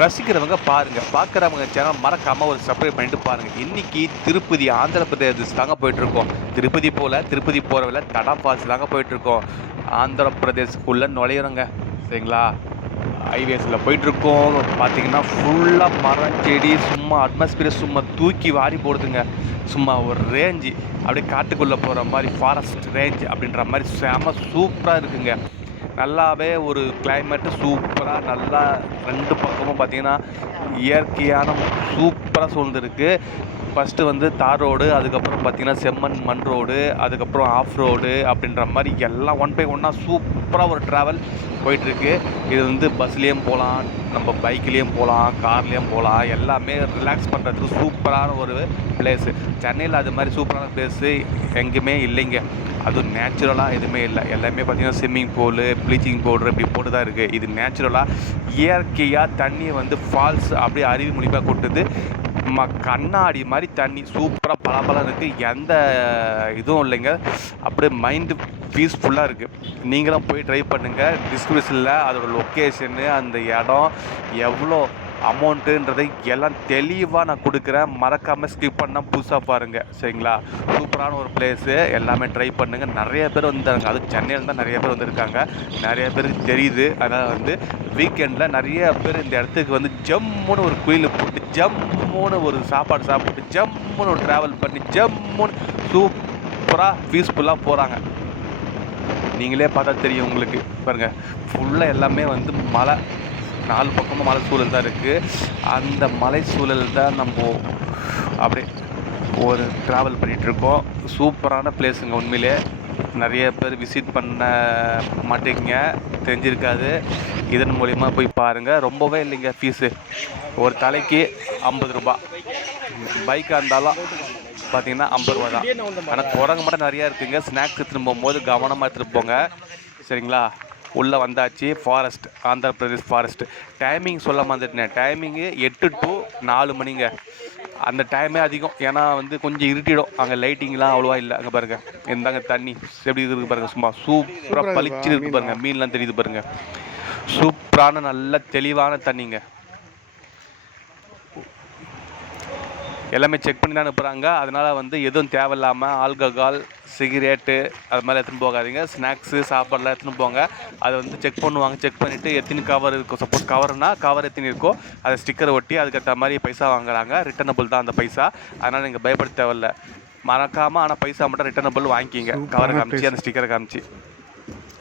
ரசிக்கிறவங்க பாருங்கள், பார்க்குறவங்க சேனல் மறக்காமல் ஒரு சப்ஸ்கிரைப் பண்ணிட்டு பாருங்கள். இன்றைக்கி திருப்பதி ஆந்திர பிரதேஷ் தாங்க போயிட்டுருக்கோம். திருப்பதி போல் திருப்பதி போகிற வழியில் தடா ஃபால்ஸ் தாங்க போயிட்டுருக்கோம். ஆந்திர பிரதேஷ்குள்ளே நுழையிறோங்க. சரிங்களா, ஹைவேஸில் போயிட்டுருக்கோம். பார்த்தீங்கன்னா ஃபுல்லாக மரம் செடி, சும்மா அட்மாஸ்பியர் சும்மா தூக்கி வாரி போடுதுங்க. சும்மா ஒரு ரேஞ்சு அப்படியே காட்டுக்குள்ளே போகிற மாதிரி, ஃபாரஸ்ட் ரேஞ்ச் அப்படின்ற மாதிரி செம சூப்பராக இருக்குங்க. நல்லாவே ஒரு கிளைமேட்டு சூப்பராக, நல்லா ரெண்டு பக்கமும் பார்த்திங்கன்னா இயற்கையான சூப்பராக சூழ்ந்துருக்கு. ஃபஸ்ட்டு வந்து தார் ரோடு, அதுக்கப்புறம் பார்த்திங்கன்னா செம்மண் மண் ரோடு, அதுக்கப்புறம் ஆஃப் ரோடு அப்படின்ற மாதிரி எல்லாம் ஒன் பை ஒன்னாக சூப்பராக ஒரு ட்ராவல் போயிட்டுருக்கு. இது வந்து பஸ்லேயும் போகலாம், நம்ம பைக்லேயும் போகலாம், கார்லேயும் போகலாம். எல்லாமே ரிலாக்ஸ் பண்ணுறதுக்கு சூப்பரான ஒரு பிளேஸு. சென்னையில் அது மாதிரி சூப்பரான பிளேஸு எங்கேயுமே இல்லைங்க. அதுவும் நேச்சுரலாக எதுவுமே இல்லை. எல்லாமே பார்த்திங்கன்னா ஸ்விம்மிங் பூலு, ப்ளீச்சிங் பவுட்ரு இப்படி போட்டு தான் இருக்குது. இது நேச்சுரலாக இயற்கையாக தண்ணியை வந்து ஃபால்ஸ் அப்படியே அருவி மூலியமாக கொட்டுது. கண்ணாடி மாதிரி தண்ணி சூப்பராக பலபலன்னு இருக்குது. எந்த இதுவும் இல்லைங்க. அப்படியே மைண்டு பீஸ்ஃபுல்லாக இருக்குது. நீங்களும் போய் ட்ரை பண்ணுங்கள். டிஸ்கிரிப்ஷனில் அதோடய லொக்கேஷனு, அந்த இடம் எவ்வளோ அமௌண்ட்டுன்றதை எல்லாம் தெளிவாக நான் கொடுக்குறேன். மறக்காமல் ஸ்கிப் பண்ணால் புதுசாக பாருங்கள். சரிங்களா, சூப்பரான ஒரு பிளேஸு. எல்லாமே ட்ரை பண்ணுங்கள். நிறைய பேர் வந்துருக்காங்க, அதுவும் சென்னையில் தான் நிறைய பேர் வந்திருக்காங்க. நிறைய பேருக்கு தெரியுது. அதனால் வந்து வீக்கெண்டில் நிறைய பேர் இந்த இடத்துக்கு வந்து ஜம்முன்னு ஒரு குயில் போட்டு, ஜம்முன்னு ஒரு சாப்பாடு சாப்பிட்டு, ஜம்முன்னு ஒரு ட்ராவல் பண்ணி, ஜம்முன்னு சூப்பராக பீஸ்ஃபுல்லாக போகிறாங்க. நீங்களே பார்த்தா தெரியும் உங்களுக்கு. பாருங்கள், ஃபுல்லாக எல்லாமே வந்து மலை, 4 பக்கமும் மலை சூழல் தான் இருக்குது. அந்த மலை சூழல் தான் நம்ம அப்படியே ஒரு ட்ராவல் பண்ணிகிட்ருக்கோம். சூப்பரான பிளேஸுங்க. உண்மையிலே நிறைய பேர் விசிட் பண்ண மாட்டேங்க, தெரிஞ்சிருக்காது. இதன் மூலிமா போய் பாருங்கள். ரொம்பவே இல்லைங்க ஃபீஸு. ஒரு தலைக்கு 50 ரூபா. பைக்காக இருந்தாலும் பார்த்தீங்கன்னா 50 ரூபா தான். ஆனால் குரங்கு மட்டும் நிறையா இருக்குங்க. ஸ்நாக்ஸ் எடுத்துகிட்டு போகும்போது கவனமாக எடுத்துகிட்டு போங்க. சரிங்களா, உள்ளே வந்தாச்சு. Forest, Andhra Pradesh forest. Timing சொல்ல வந்துட்டேன். Timing 8 to 4 மணிங்க. அந்த டைமே அதிகம். ஏன்னா வந்து கொஞ்சம் இருட்டிடும் அங்கே. லைட்டிங்லாம் அவ்வளோவா இல்லை. அங்கே பாருங்கள், இருந்தாங்க தண்ணி எப்படி இருக்குது பாருங்கள். சும்மா சூப்பராக பளிச்சுன்னு இருக்குது பாருங்கள். மீன்லாம் தெரியுது பாருங்கள். சூப்பரான நல்ல தெளிவான தண்ணிங்க. எல்லாமே செக் பண்ணி தான் அனுப்புகிறாங்க. அதனால் வந்து எதுவும் தேவையில்லாமல் ஆல்கஹால், சிகரெட்டு அது மாதிரி எடுத்துன்னு போகாதீங்க. ஸ்நாக்ஸு, சாப்பாடெலாம் எடுத்துன்னு போங்க. அதை வந்து செக் பண்ணுவாங்க. செக் பண்ணிவிட்டு எத்தனை கவர் இருக்கும். சப்போஸ் கவர்னால் கவர் எத்தனை இருக்கோ அதை ஸ்டிக்கரை ஒட்டி அதுக்கேற்ற மாதிரி பைசா வாங்குறாங்க. ரிட்டர்னபிள் தான் அந்த பைசா. அதனால் நீங்கள் பயப்பட தேவையில்ல. மறக்காமல் ஆனால் பைசா மட்டும் ரிட்டர்னபிள் வாங்கிக்கிங்க. கவரை காமிச்சு அந்த ஸ்டிக்கரை காமிச்சு.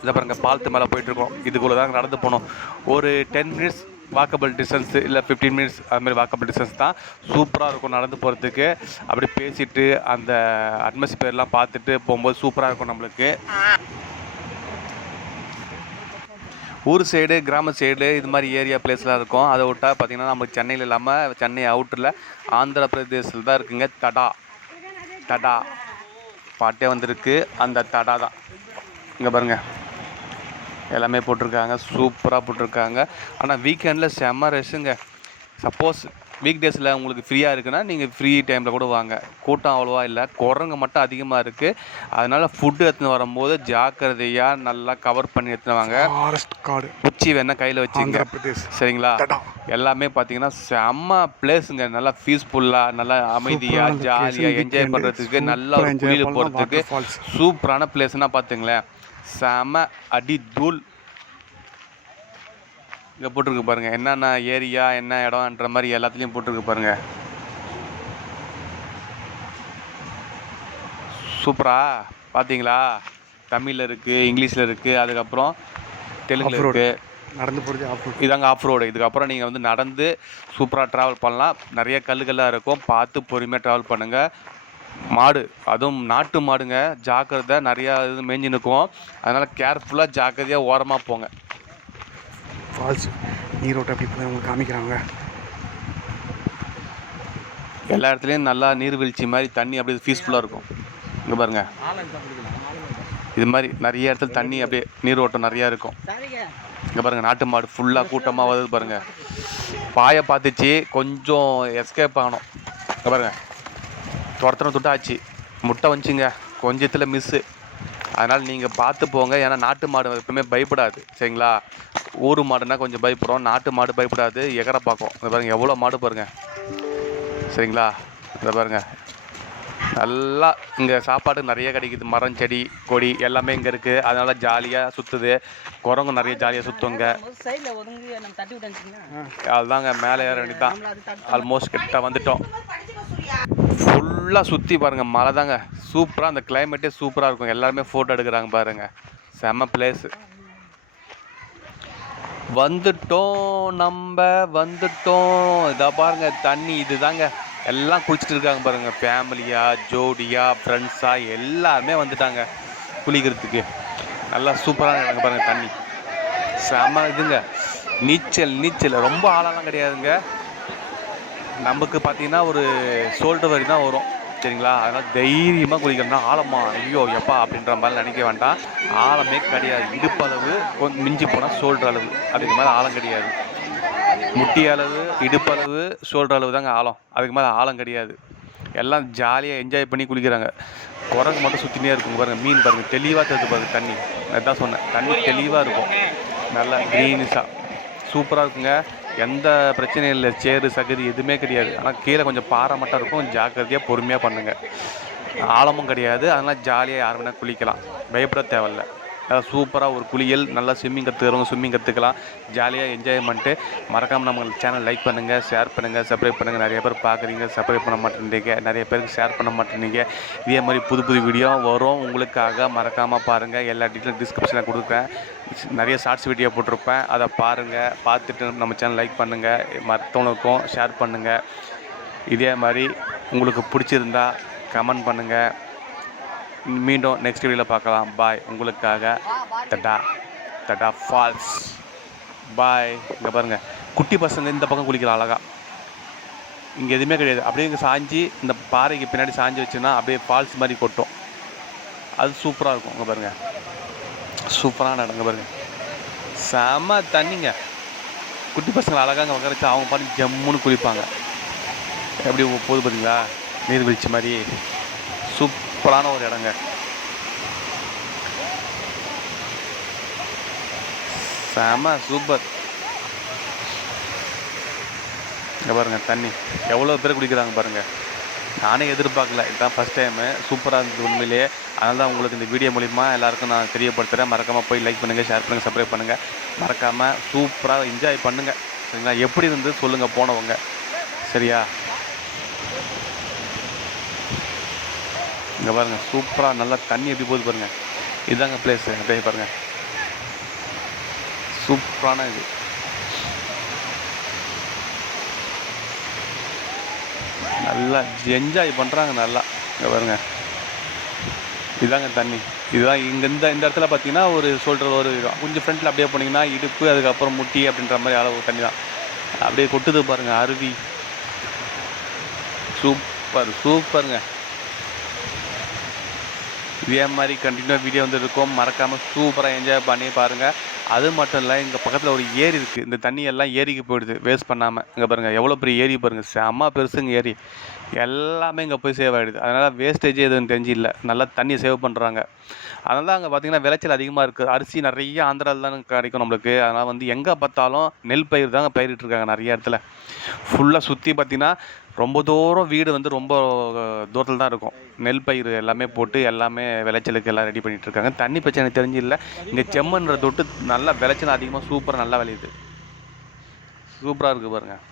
இதை பாருங்கள், பாலத்து மேலே போயிட்டுருக்கோம். இதுக்குள்ளே தான் நடந்து போகணும். ஒரு 10 மினிட்ஸ் வாக்கபிள் டிஸ்டன்ஸு, இல்லை 15 மினிட்ஸ் அதுமாதிரி வாக்கபிள் டிஸ்டன்ஸ் தான். சூப்பராக இருக்கும் நடந்து போகிறதுக்கு. அப்படி பேசிவிட்டு அந்த அட்மாஸ்பியர்லாம் பார்த்துட்டு போகும்போது சூப்பராக இருக்கும் நம்மளுக்கு. ஊர் சைடு, கிராம சைடு இது மாதிரி ஏரியா பிளேஸ்லாம் இருக்கும். அதை விட்டால் பார்த்திங்கன்னா நம்மளுக்கு சென்னையில் இல்லாமல் சென்னை அவுட்டரில் ஆந்திர பிரதேசில் தான் இருக்குங்க. தடா பாட்டே வந்திருக்கு. அந்த தடா தான் இங்கே பாருங்கள், எல்லாமே போட்டிருக்காங்க. சூப்பராக போட்டிருக்காங்க. ஆனால் வீக்கெண்டில் செம்ம ரஷ்ஷுங்க. சப்போஸ் வீக் டேஸில் உங்களுக்கு ஃப்ரீயாக இருக்குன்னா நீங்கள் ஃப்ரீ டைமில் கூட வாங்க. கூட்டம் அவ்வளோவா இல்லை. குரங்கு மட்டும் அதிகமாக இருக்குது. அதனால் ஃபுட்டு எடுத்துன்னு வரும்போது ஜாக்கிரதையாக நல்லா கவர் பண்ணி எடுத்துன்னு வாங்க. ஃபாரஸ்ட் காடு குச்சி வேணால் கையில் வச்சுங்க. சரிங்களா, எல்லாமே பார்த்தீங்கன்னா செம்ம பிளேஸுங்க. நல்லா பீஸ்ஃபுல்லாக, நல்லா அமைதியாக, ஜாலியாக என்ஜாய் பண்ணுறதுக்கு, நல்லா குளியில் போகிறதுக்கு சூப்பரான பிளேஸ்னால் பார்த்துங்களேன். செம அடி தூள். இங்கே போட்டிருக்கு பாருங்கள், என்னென்ன ஏரியா, என்ன இடம்ன்ற மாதிரி எல்லாத்துலேயும் போட்டிருக்கு பாருங்கள். சூப்பரா பார்த்தீங்களா? தமிழில் இருக்குது, இங்கிலீஷில் இருக்குது, அதுக்கப்புறம் தெலுங்கில் இருக்குது. நடந்து போகிறது ஆஃப் ரோடு. இதாங்க ஆஃப் ரோடு. இதுக்கப்புறம் நீங்கள் வந்து நடந்து சூப்பராக ட்ராவல் பண்ணலாம். நிறைய கல்லுகள்லாம் இருக்கும். பார்த்து பொறுமையாக ட்ராவல் பண்ணுங்கள். மாடு, அதுவும் நாட்டு மாடுங்க. ஜாக்கிரதை, நிறையா இது மேய்ஞ்சி நிற்கும். அதனால் கேர்ஃபுல்லாக ஜாக்கிரதையாக ஓரமாக போங்க. ஃபால்ஸ் நீரோட்டம் அப்படி இப்போ உங்களுக்கு காமிக்கிறாங்க. எல்லா இடத்துலையும் நல்லா நீர்வீழ்ச்சி மாதிரி தண்ணி அப்படியே பீஸ்ஃபுல்லாக இருக்கும். இங்கே பாருங்கள், இது மாதிரி நிறைய இடத்துல தண்ணி அப்படியே நீரோட்டம் நிறையா இருக்கும். இங்கே பாருங்கள், நாட்டு மாடு ஃபுல்லாக கூட்டமாக வருது பாருங்கள். பாயை பார்த்துச்சு, கொஞ்சம் எஸ்கேப் ஆகணும். இங்கே பாருங்கள், துரத்தணும் துட்டாச்சு, முட்டை வந்துச்சுங்க கொஞ்சத்தில் மிஸ்ஸு. அதனால் நீங்கள் பார்த்து போங்க. ஏன்னா நாட்டு மாடு எப்பவுமே பயப்படாது. சரிங்களா, ஊர் மாடுனா கொஞ்சம் பயப்படுறோம், நாட்டு மாடு பயப்படாது, எகர பார்க்கும். இதை பாருங்கள் எவ்வளோ மாடு பாருங்கள். சரிங்களா, இதை பாருங்கள் நல்லா இங்கே சாப்பாடு நிறைய கிடைக்குது, மரம் செடி கொடி எல்லாமே இங்கே இருக்குது. அதனால் ஜாலியாக சுற்றுது, குரங்கு நிறைய ஜாலியாக சுற்றுங்க. அதுதாங்க மேலே ஏற வேண்டியது தான். ஆல்மோஸ்ட் கிட்ட வந்துட்டோம். ஃபுல்லாக சுற்றி பாருங்கள் மலை தாங்க. சூப்பராக அந்த கிளைமேட்டே சூப்பராக இருக்கும். எல்லாருமே ஃபோட்டோ எடுக்கிறாங்க பாருங்கள், செம்ம பிளேஸு. வந்துட்டோம். இதை பாருங்கள் தண்ணி இதுதாங்க. எல்லாம் குளிச்சுட்டு இருக்காங்க பாருங்கள், ஃபேமிலியாக ஜோடியாக ஃப்ரெண்ட்ஸாக எல்லாருமே வந்துட்டாங்க குளிக்கிறதுக்கு. நல்லா சூப்பராக இருக்காங்க பாருங்கள், தண்ணி செம்ம இதுங்க. நீச்சல் ரொம்ப ஆழம்லாம் கிடையாதுங்க. நமக்கு பார்த்தீங்கன்னா ஒரு ஷோல்டர் வரி தான் வரும், சரிங்களா. அதனால் தைரியமாக குளிக்கணும்னா ஆழமா ஐயோ எப்பா அப்படின்ற மாதிரி நினைக்க வேண்டாம். ஆழமே கிடையாது, இடுப்பளவு கொஞ்சம் மிஞ்சி போனால் ஷோல்டர் அளவு, அதுக்கு மேலே ஆழம் கிடையாது. முட்டி அளவு, இடுப்பளவு, ஷோல்டர் அளவு தாங்க ஆழம், அதுக்கு மேலே ஆழம் கிடையாது. எல்லாம் ஜாலியாக என்ஜாய் பண்ணி குளிக்கிறாங்க. குரங்கு மட்டும் சுற்றினே இருக்குங்க பாருங்கள். மீன் பாருங்கள் தெளிவாக தெரிஞ்சு பாருங்கள் தண்ணி. அதுதான் சொன்னேன், தண்ணி தெளிவாக இருக்கும், நல்லா க்ரீனிஷாக சூப்பராக இருக்குங்க. எந்த பிரச்சனையும் இல்லை, சேறு சகதி எதுவுமே கிடையாது. ஆனால் கீழே கொஞ்சம் பாறை மட்டும் இருக்கும், ஜாக்கிரதையாக பொறுமையாக பண்ணுங்கள். ஆழமும் கிடையாது, அதனால் ஜாலியாக யார் வேணால் குளிக்கலாம், பயப்பட தேவையில்லை. சூப்பராக ஒரு குளியல், நல்லா ஸ்விம்மிங் கற்றுக்கிறவங்க ஸ்விம்மிங் கற்றுக்கலாம், ஜாலியாக என்ஜாய் பண்ணிட்டு. மறக்காமல் நம்ம சேனல் லைக் பண்ணுங்கள், ஷேர் பண்ணுங்கள், சப்ஸ்கிரைப் பண்ணுங்கள். நிறைய பேர் பார்க்குறீங்க, சப்ஸ்கிரைப் பண்ண மாட்டேன்றீங்க, நிறைய பேருக்கு ஷேர் பண்ண மாட்டேன்றீங்க. இதே மாதிரி புது வீடியோ வரும் உங்களுக்காக, மறக்காமல் பாருங்கள். எல்லா டீட்டெயிலும் டிஸ்கிரிப்ஷனில் கொடுக்குறேன். நிறைய ஷார்ட்ஸ் வீடியோ போட்டிருப்பேன், அதை பாருங்கள். பார்த்துட்டு நம்ம சேனல் லைக் பண்ணுங்கள், மற்றவங்களுக்கும் ஷேர் பண்ணுங்கள். இதே மாதிரி உங்களுக்கு பிடிச்சிருந்தா கமெண்ட் பண்ணுங்கள். மீண்டும் நெக்ஸ்ட் வீடியோவில் பார்க்கலாம். பாய். உங்களுக்காக தடா ஃபால்ஸ். பாய். இங்கே பாருங்கள் குட்டி பசங்க இந்த பக்கம் குளிக்கலாம் அழகாக. இங்கே எதுவுமே கிடையாது, அப்படியே இங்கே சாஞ்சி இந்த பாறைக்கு பின்னாடி சாஞ்சி வச்சுன்னா அப்படியே ஃபால்ஸ் மாதிரி கொட்டும், அது சூப்பராக இருக்கும். இங்கே பாருங்கள் சூப்பரான இடங்க பாருங்கள், செம தண்ணிங்க. குட்டி பசங்களை அழகாங்க உட்காரச்சு அவங்க பாட்டு ஜம்முன்னு குளிப்பாங்க. எப்படி போகுது பார்த்தீங்களா, நீர்வீழ்ச்சி மாதிரி சூப்பரான ஒரு இடங்க. செம சூப்பர். இங்கே பாருங்கள் தண்ணி எவ்வளோ பேர் குடிக்கிறாங்க பாருங்கள். நானே எதிர்பார்க்கல, இதுதான் ஃபஸ்ட் டைமு. சூப்பராக இருந்தது உண்மையிலேயே. அதனால தான் உங்களுக்கு இந்த வீடியோ மூலிமா எல்லாேருக்கும் நான் தெரியப்படுத்துகிறேன். மறக்காமல் போய் லைக் பண்ணுங்கள், ஷேர் பண்ணுங்கள், சப்ஸ்கிரைப் பண்ணுங்கள். மறக்காமல் சூப்பராக என்ஜாய் பண்ணுங்கள், சரிங்களா. எப்படி இருந்து சொல்லுங்கள் போனவங்க, சரியா. இங்கே பாருங்கள் சூப்பராக நல்லா தண்ணி எப்படி போகுது பாருங்கள். இதுதாங்க பிளேஸு, அப்படியே பாருங்கள் சூப்பரான இது. நல்லா என்ஜாய் பண்ணுறாங்க நல்லா. இங்கே பாருங்கள் இதுதாங்க தண்ணி. இதுதான் இங்கே இந்த இடத்துல பார்த்தீங்கன்னா ஒரு ஷோல்டர் ஒரு கொஞ்சம் ஃப்ரண்ட்டில் அப்படியே போனீங்கன்னா இடுப்பு, அதுக்கப்புறம் முட்டி அப்படின்ற மாதிரி அளவு தண்ணி தான் அப்படியே கொட்டுது பாருங்கள். அருவி சூப்பருங்க. இதே மாதிரி கண்டினியூவாக வீடியோ வந்து இருக்கும். மறக்காமல் சூப்பராக என்ஜாய் பண்ணி பாருங்கள். அது மட்டும் இல்லை, இங்கே பக்கத்தில் ஒரு ஏரி இருக்குது. இந்த தண்ணியெல்லாம் ஏரிக்கு போயிடுது வேஸ்ட் பண்ணாமல். இங்கே பாருங்கள் எவ்வளோ பெரிய ஏரி பாருங்கள், செம்ம பெருசுங்க ஏரி. எல்லாமே இங்கே போய் சேவ் ஆகிடுது. அதனால் வேஸ்டேஜே எதுவும் தெரிஞ்சு இல்லை, நல்லா தண்ணியை சேவ் பண்ணுறாங்க. அதனால தான் அங்கே பார்த்திங்கன்னா விளைச்சல் அதிகமாக இருக்குது. அரிசி நிறைய ஆந்திராவில் தான் கிடைக்கும் நம்மளுக்கு. அதனால் வந்து எங்கே பார்த்தாலும் நெல் பயிர் தாங்க பயிரிட்டுருக்காங்க நிறைய இடத்துல. ஃபுல்லாக சுற்றி பார்த்திங்கன்னா ரொம்ப தூரம் வீடு வந்து ரொம்ப தூரத்தில் தான் இருக்கும். நெல் பயிர் எல்லாமே போட்டு எல்லாமே விளைச்சலுக்கு எல்லாம் ரெடி பண்ணிகிட்ருக்காங்க. தண்ணி பிரச்சனை எனக்கு தெரிஞ்சு இல்லை. இங்கே செம்மன்ற தொட்டு நல்லா விளைச்சல் அதிகமாக சூப்பராக நல்லா விளையுது. சூப்பராக இருக்குது பாருங்கள்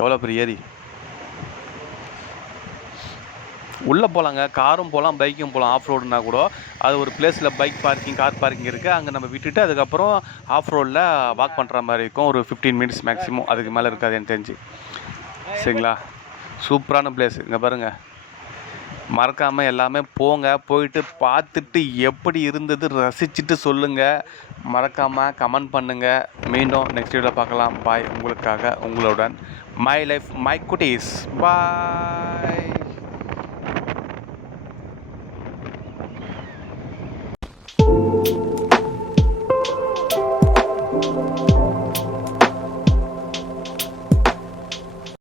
எவ்வளோ பெரிய ஏரி. உள்ளே போகலாங்க, காரும் போகலாம், பைக்கும் போகலாம். ஆஃப் ரோடுனா கூட அது ஒரு பிளேஸில் பைக் பார்க்கிங், கார் பார்க்கிங் இருக்குது. அங்கே நம்ம விட்டுட்டு அதுக்கப்புறம் ஆஃப் ரோடில் வாக் பண்ணுற மாதிரி இருக்கும். ஒரு 15 மினிட்ஸ் மேக்ஸிமம், அதுக்கு மேலே இருக்காது எனக்கு தெரிஞ்சு, சரிங்களா. சூப்பரான பிளேஸ். இங்கே பாருங்கள், மறக்காமல் எல்லாமே போங்க. போயிட்டு பார்த்துட்டு எப்படி இருந்தது ரசிச்சுட்டு சொல்லுங்கள். மறக்காமல் கமெண்ட் பண்ணுங்கள். மீண்டும் நெக்ஸ்ட் வீடியோவில் பார்க்கலாம். பாய். உங்களுக்காக உங்களுடன் மை லைஃப் மை குட்டீஸ். பாய்.